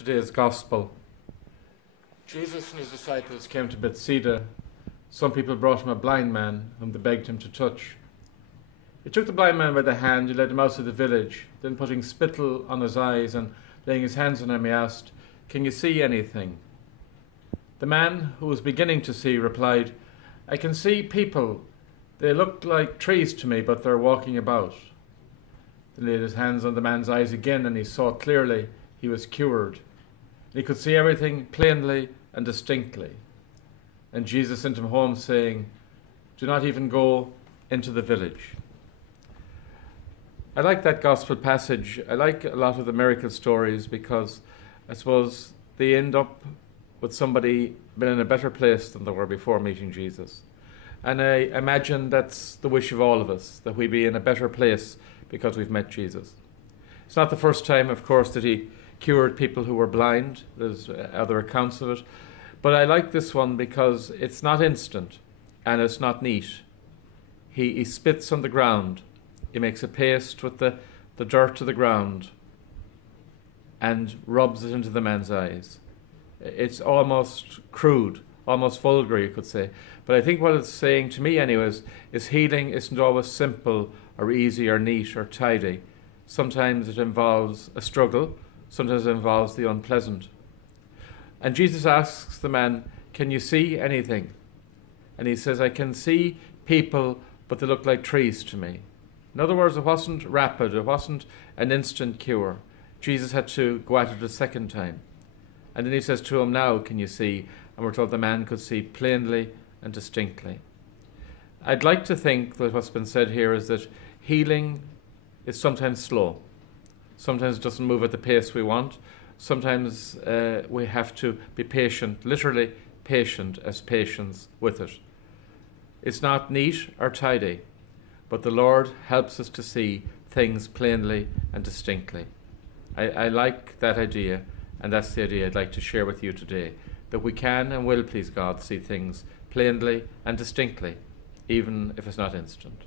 Today's Gospel. Jesus and his disciples came to Bethsaida. Some people brought him a blind man, whom they begged him to touch. He took the blind man by the hand, he led him out of the village. Then putting spittle on his eyes and laying his hands on him, he asked, "Can you see anything?" The man, who was beginning to see, replied, "I can see people. They look like trees to me, but they're walking about." Then he laid his hands on the man's eyes again, and he saw clearly. He was cured. He could see everything plainly and distinctly. And Jesus sent him home, saying, "Do not even go into the village." I like that gospel passage. I like a lot of the miracle stories because I suppose they end up with somebody being in a better place than they were before meeting Jesus. And I imagine that's the wish of all of us, that we be in a better place because we've met Jesus. It's not the first time, of course, that he cured people who were blind. There's other accounts of it. But I like this one because it's not instant and it's not neat. He spits on the ground. He makes a paste with the dirt of the ground and rubs it into the man's eyes. It's almost crude, almost vulgar, you could say. But I think what it's saying to me anyways is healing isn't always simple or easy or neat or tidy. Sometimes it involves a struggle. Sometimes it involves the unpleasant. And Jesus asks the man, "Can you see anything?" And he says, "I can see people, but they look like trees to me." In other words, it wasn't rapid. It wasn't an instant cure. Jesus had to go at it a second time. And then he says to him, "Now can you see?" And we're told the man could see plainly and distinctly. I'd like to think that what's been said here is that healing is sometimes slow. Sometimes it doesn't move at the pace we want. Sometimes we have to be patient, literally patient as patience with it. It's not neat or tidy, but the Lord helps us to see things plainly and distinctly. I like that idea, and that's the idea I'd like to share with you today, that we can and will, please God, see things plainly and distinctly, even if it's not instant.